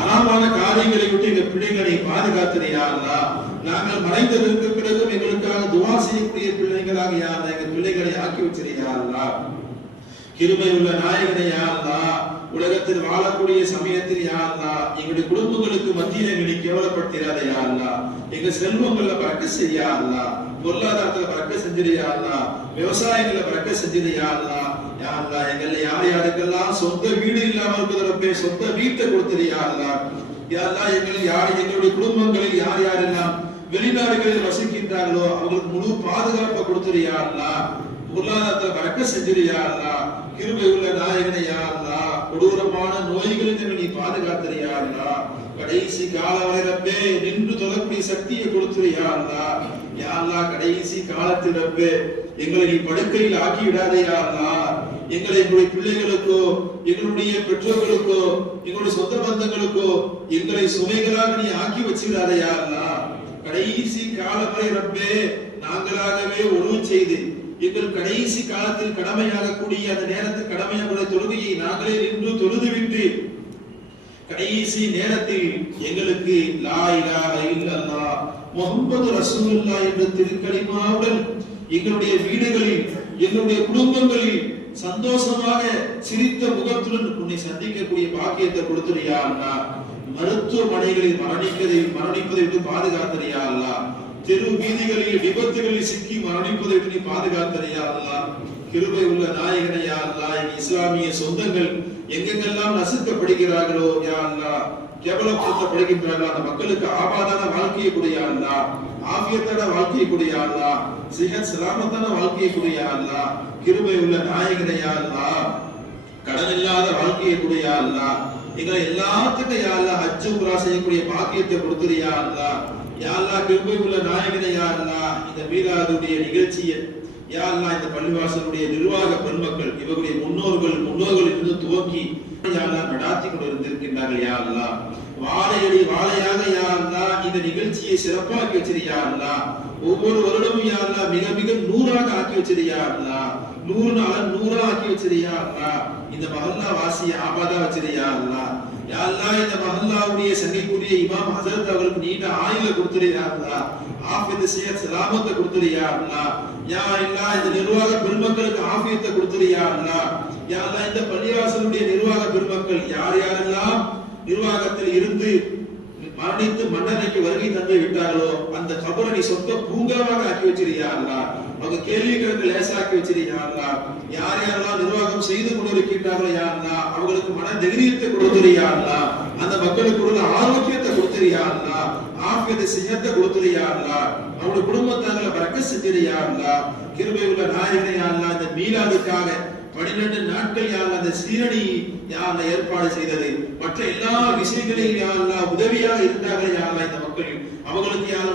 அனாமான காரியங்களை விட்டு எங்க பிள்ளைகளை பாதுகாத்திரியா அல்லாஹ். நாங்கள் மறைந்ததற்கு பிறகும் எங்களுக்காக துஆ செய்யக்கூடிய பிள்ளைகளாக யா அல்லாஹ் எங்க பிள்ளைகளை ஆக்கி வச்சிரியா அல்லாஹ். கிருபை உள்ள நாயகனே யா அல்லாஹ், உலகத்தில் வாழக்கூடிய சமயத்தில் யா அல்லாஹ் எங்களுடைய குடும்பங்களுக்கு மத்தியில் எங்களை கேவலப்படுத்திடாத யா அல்லாஹ். எங்க செல்வங்கள்ல பறக்கத் செய்யா அல்லாஹ், பொருளாதாரத்துல பறக்கத் செஞ்சிரியா அல்லாஹ், விவசாயங்கள்ல பறக்கத் செஞ்சிரியா அல்லாஹ். யா அல்லாஹ் எங்கள்ல யார் யாருக்கெல்லாம் சொந்த வீடு இல்லாம இருக்கிறப்ப சொந்த வீட்டை கொடுத்திரியா அல்லாஹ். யா அல்லாஹ் எங்களுடைய குடும்பங்களில் யார் யாரெல்லாம் வெளிநாடுகளில் வசிக்கின்றார்களோ அவங்களுக்கு முழு பாதுகாப்பை கொடுத்திரியா அல்லாஹ். பொருளாதாரத்துல பறக்கத் செஞ்சிரியா அல்லாஹ். கிருபை உள்ள நாயகனே யா அல்லாஹ், கொடூரமான நோய்களில் நீ பாதுகாத்திரியா அல்லாஹ். கடைசி கால வரை நின்று தொழக்கூடிய சக்தியை கொடுத்திரியா அல்லாஹ். யா அல்லாஹ் கடைசி காலத்தில் ரப்பே எங்களை நீ படுக்கையில் ஆக்கி விடாதே யா அல்லாஹ். எங்களை எங்களுடைய பிள்ளைகளுக்கோ எங்களுடைய பெற்றோர்களுக்கோ எங்களுடைய சொந்த பந்தங்களுக்கோ எங்களை சுமைகளாக நீ ஆக்கி வச்சிடாதே யா அல்லாஹ். கடைசி காலம் வரை ரப்பே நாங்களாகவே உணவு செய்து எங்கள் கடைசி காலத்தில் கடமையாக கூடிய அந்த நேரத்தில் கடமையாக தொழுகையை நாங்களே நின்று தொழுதுவிட்டு கடைசி நேரத்தில் எங்களுக்கு லா இலாஹ இல்லல்லாஹ் முஹம்மது ரசூலுல்லாஹ் என்ற திருக்கலிமாவுடன் எங்களுடைய வீடுகளில் எங்களுடைய குடும்பங்களில் சந்தோஷமாக சிரித்த முகத்துடன் உன்னை சந்திக்கக்கூடிய பாக்கியத்தை கொடுத்துறியா அல்லாஹ். மருத்துவமனைகளில் மரணிப்பதை விட்டு பாதுகாத்தறியா அல்லா, தெரு வீதிகளில் விபத்துகளில் சிக்கி மரணிப்பதை விட்டு நீ பாதுகாத்தறியா அல்லா. கிருபை உள்ள நாயகனே யா அல்லா, இஸ்லாமிய சொந்தங்கள் எங்கெங்கெல்லாம் நசுக்கப்படுகிறார்களோ யா அல்லா, கேவலப்படுத்தப்படுகின்றார்களோ அந்த மக்களுக்கு ஆபாதான வாழ்க்கையை கூடிய அல்லா, ஆஃபியத்தான வாழ்க்கையை கூடிய அல்லா, சிஹத் சலாமத்தான வாழ்க்கையை கூடிய அல்லா. கிருபை உள்ள நாயகனே யா அல்லா, கடன் இல்லாத வாழ்க்கையை கூடிய அல்லா, எங்களை எல்லாத்துக்கும் யா அல்லா ஹஜ் உம்ரா செய்யக்கூடிய பாக்கியத்தை கொடுத்துறியா அல்லா. யா அல்லா கிருபை உள்ள நாயகனே யா அல்லா, இந்த மீலாதுடைய நிகழ்ச்சியை யா அல்லா இந்த பள்ளிவாசலுடைய நிர்வாக பெருமக்கள் இவருடைய முன்னோர்கள் இருந்து துவக்கி யா அல்லா நடாத்தி கொண்டு இருந்திருக்கின்றார்கள். யா அல்லா வாழையடி வாழையாக யா அல்லா இந்த நிகழ்ச்சியை சிறப்பாக்கி வச்சிருயா அல்லா. ஒவ்வொரு வருடமும் யா அல்லா மிக மிக 100ஆக ஆக்கி வச்சிருயா அல்லா. 100 நாள் 100ஆ ஆக்கி வச்சிருயா அல்லா. இந்த மஹல்லா வாசிய ஆபாதா வச்சிருயா அல்லா. யா அல்லா இந்த மஹல்லாவுடைய சங்கைக்குரிய இமாம் ஹஸரத் அவர்களுக்கு நீண்ட ஆயுள கொடுத்துறியா அல்லா. ஆஃபியத் சிஹத் சலாமத்தை கொடுத்துறியா அல்லா. யா அல்லா இந்த நிர்வாக பெருமக்களுக்கு ஆஃபியத்தை கொடுத்துறியா அல்லா. யா அல்லா இந்த பள்ளிவாசலுடைய நிர்வாக பெருமக்கள் யாரெல்லாம் நிர்வாகத்தில் இருந்து மரணித்து மன்னரைக்கு வருகை தந்து விட்டார்களோ அந்த கபரை நீ சொந்த பூங்காவாக ஆக்கி வச்சிருயா அல்லா. அவங்க கேள்விகளுக்கு லேசாக்கி வச்சிருயா அல்லா. யாரெல்லாம் நிர்வாகம் செய்து கொண்டிருக்கின்றார்களோ யா அல்லா அவங்களுக்கு மன தைரியத்தை கொடுத்துறியா அல்லா. அந்த மக்களுக்கு உள்ள ஆரோக்கியத்தை கொடுத்துறியா அல்லா. ஆஃபியத்தை சிஹத்தை கொடுத்துறியா அல்லா. அவங்களுடைய குடும்பத்தாங்களை பரக்கத் செஞ்சிரியா அல்லா. கிருபை உள்ள நாயகனே யா அல்லா, இந்த மீலாதுக்காக 12 நாட்கள் யா அல்லா அந்த சீரணி யா அல்லா ஏற்பாடு செய்தது. மற்ற எல்லா விஷயங்களையும் யா அல்லா உதவியாக இருந்தார்கள் யா அல்லா இந்த மக்கள். அவங்களுக்கு யா அல்லா